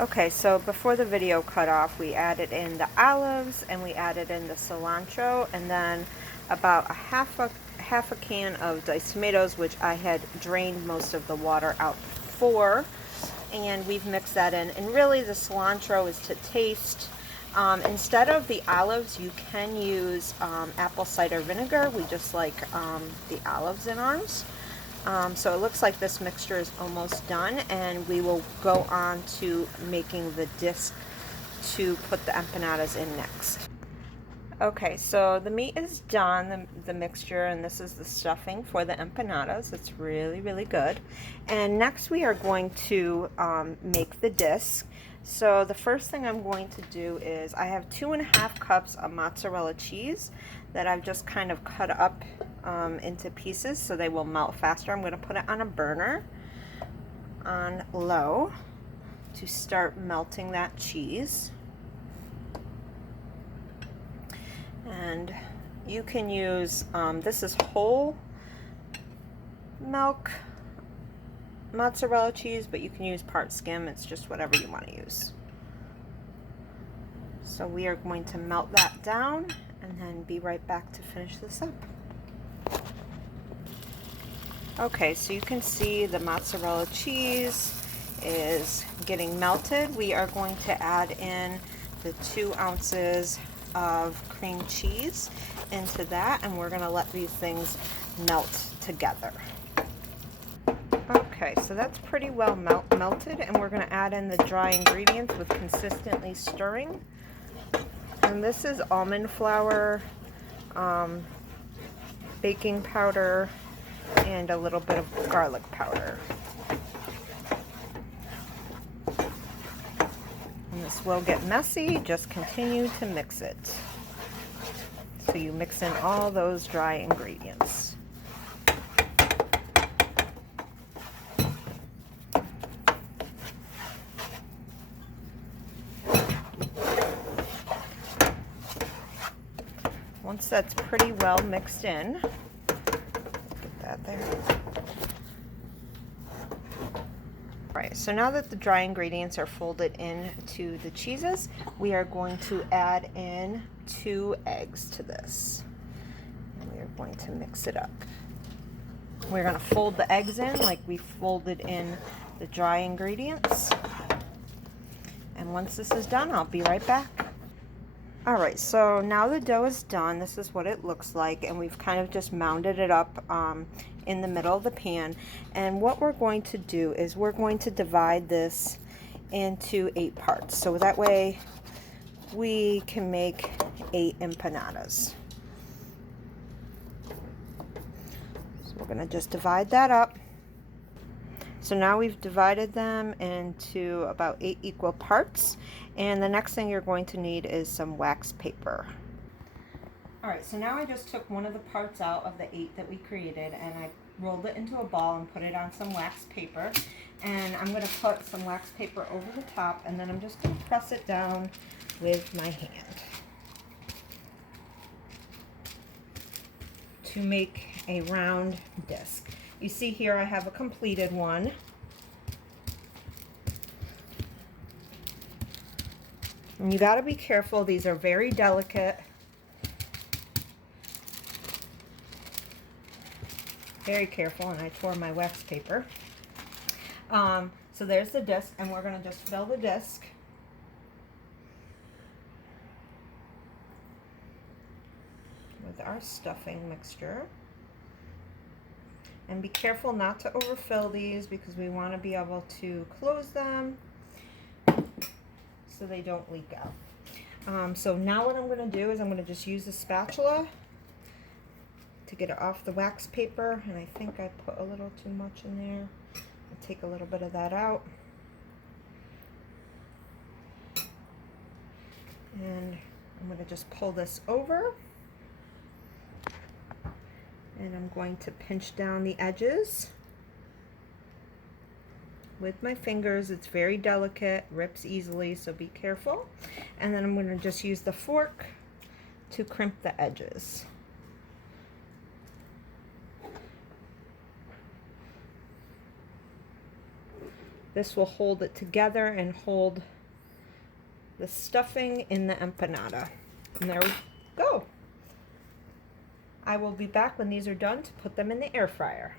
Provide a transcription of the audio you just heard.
Okay, so before the video cut off, we added in the olives and we added in the cilantro, and then about a half a can of diced tomatoes, which I had drained most of the water out before, and we've mixed that in. And really, the cilantro is to taste. Instead of the olives, you can use apple cider vinegar. We just like the olives in ours. So it looks like this mixture is almost done, and we will go on to making the disc to put the empanadas in next. Okay, so the meat is done, the mixture, and this is the stuffing for the empanadas. It's really, really good. And next we are going to make the disc. So the first thing I'm going to do is I have 2.5 cups of mozzarella cheese that I've just kind of cut up into pieces so they will melt faster. I'm going to put it on a burner on low to start melting that cheese. And you can use, this is whole milk mozzarella cheese, but you can use part skim. It's just whatever you want to use. So we are going to melt that down and then be right back to finish this up. Okay, so you can see the mozzarella cheese is getting melted. We are going to add in the 2 ounces of cream cheese into that, and we're going to let these things melt together. Okay, so that's pretty well melted, and we're going to add in the dry ingredients with consistently stirring. And this is almond flour, baking powder, and a little bit of garlic powder. And this will get messy, just continue to mix it. So you mix in all those dry ingredients. Once that's pretty well mixed in, get that there. Alright, so now that the dry ingredients are folded into the cheeses, we are going to add in 2 eggs to this. And we are going to mix it up. We're going to fold the eggs in like we folded in the dry ingredients. And once this is done, I'll be right back. Alright, so now the dough is done. This is what it looks like, and we've kind of just mounded it up in the middle of the pan. And what we're going to do is we're going to divide this into 8 parts. So that way we can make 8 empanadas. So we're going to just divide that up. So now we've divided them into about 8 equal parts, and the next thing you're going to need is some wax paper. Alright, so now I just took one of the parts out of the 8 that we created, and I rolled it into a ball and put it on some wax paper. And I'm going to put some wax paper over the top, and then I'm just going to press it down with my hand to make a round disc. You see here I have a completed one. And you got to be careful, these are very delicate. Very careful, and I tore my wax paper. So there's the disc, and we're going to just fill the disc. With our stuffing mixture. And be careful not to overfill these because we want to be able to close them so they don't leak out. So now what I'm going to do is I'm going to just use a spatula to get it off the wax paper. And I think I put a little too much in there. I'll take a little bit of that out. And I'm going to just pull this over. And I'm going to pinch down the edges with my fingers. It's very delicate, rips easily, so be careful. And then I'm going to just use the fork to crimp the edges. This will hold it together and hold the stuffing in the empanada. And there we go. I will be back when these are done to put them in the air fryer.